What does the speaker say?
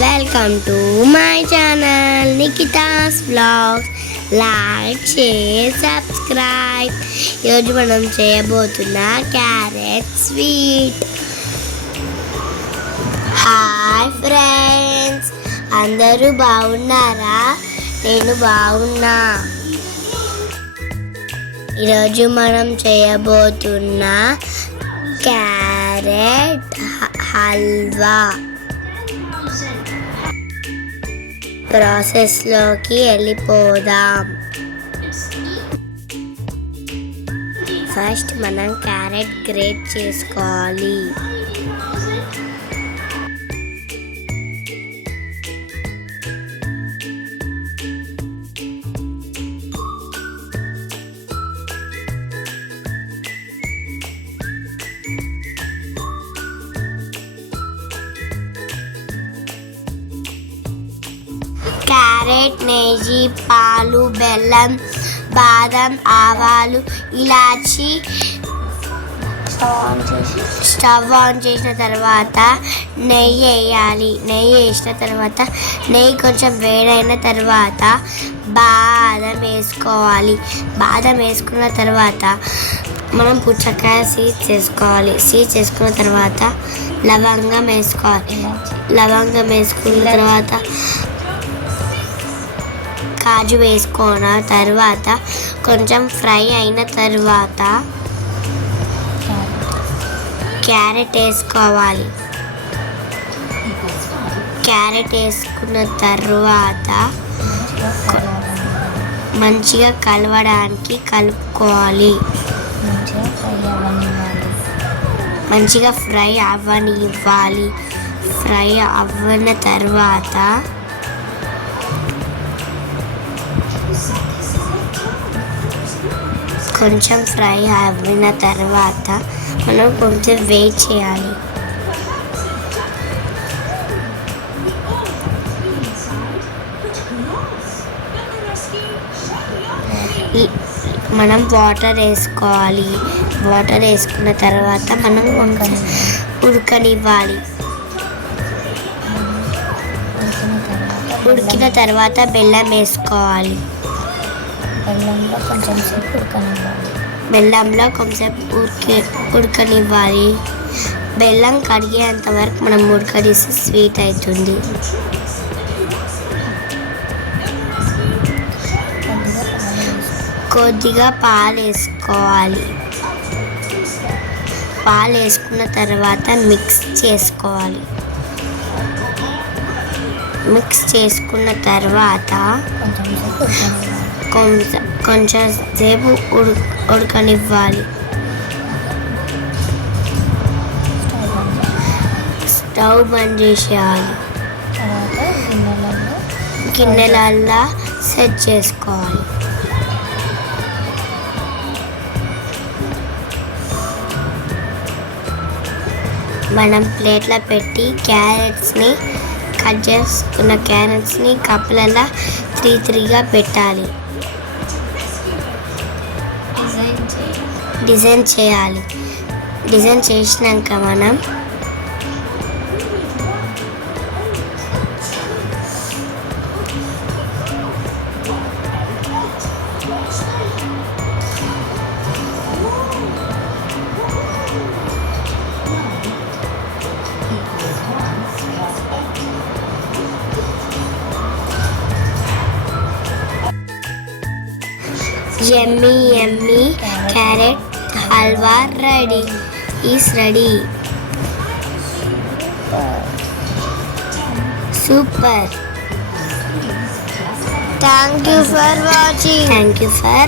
Welcome to my channel Nikhita's vlogs. Like, share, subscribe. ఈరోజు మనం చేయబోతున్న క్యారెట్ స్వీట్. హాయ్ ఫ్రెండ్స్, అందరూ బాగున్నారా? నేను బాగున్నా. ఈరోజు మనం చేయబోతున్న క్యారెట్ హల్వా. ప్రాసెస్లోకి వెళ్ళిపోదాం. ఫస్ట్ మనం క్యారెట్ గ్రేట్ చేసుకోవాలి. క్యారెట్, నెయ్యి, పాలు, బెల్లం, బాదం, ఆవాలు, ఇలాచి. స్టవ్ ఆన్ చేసిన తర్వాత నెయ్యి వేయాలి. నెయ్యి వేసిన తర్వాత నెయ్యి కొంచెం వేడైన తర్వాత బాదం వేసుకోవాలి. బాదం వేసుకున్న తర్వాత మనం పుచ్చకాయ సీడ్స్ వేసుకోవాలి. సీడ్స్ వేసుకున్న తర్వాత లవంగం వేసుకోవాలి. లవంగం వేసుకున్న తర్వాత కాజు వేసుకున్న తర్వాత కొంచెం ఫ్రై అయిన తర్వాత క్యారెట్ వేసుకోవాలి. క్యారెట్ వేసుకున్న తర్వాత మంచిగా కలవడానికి కలుపుకోవాలి. మంచిగా ఫ్రై అవ్వనివ్వాలి. ఫ్రై అవ్వన తర్వాత కొంచెం ఫ్రై అయిన తర్వాత మనం కొంచెం వెయిట్ చేయాలి. మనం వాటర్ వేసుకోవాలి. వాటర్ వేసుకున్న తర్వాత మనం కొంచెం ఉడకనివ్వాలి. ఉడికిన తర్వాత బెల్లం వేసుకోవాలి. బెల్లంలో కొంచెం ఉడకనివ్వాలి. బెల్లం కడిగేంత వరకు మనం ఉడకనిస్తే స్వీట్ అవుతుంది. కొద్దిగా పాలు వేసుకోవాలి. పాలు వేసుకున్న తర్వాత మిక్స్ చేసుకోవాలి. మిక్స్ చేసుకున్న తర్వాత కొంచెం సేపు ఉడకనివ్వాలి. స్టవ్ బంద్ చేసేయాలి. గిన్నెలల్లో సెట్ చేసుకోవాలి. మనం ప్లేట్లో పెట్టి క్యారెట్స్ని కట్ చేసుకున్న క్యారెట్స్ని కప్పులలో 3-3గా పెట్టాలి. డిజైన్ చేయాలి. డిజైన్ చేసినాక మనం yummy carrot halwa is ready. Super. Thank you for watching. Thank you for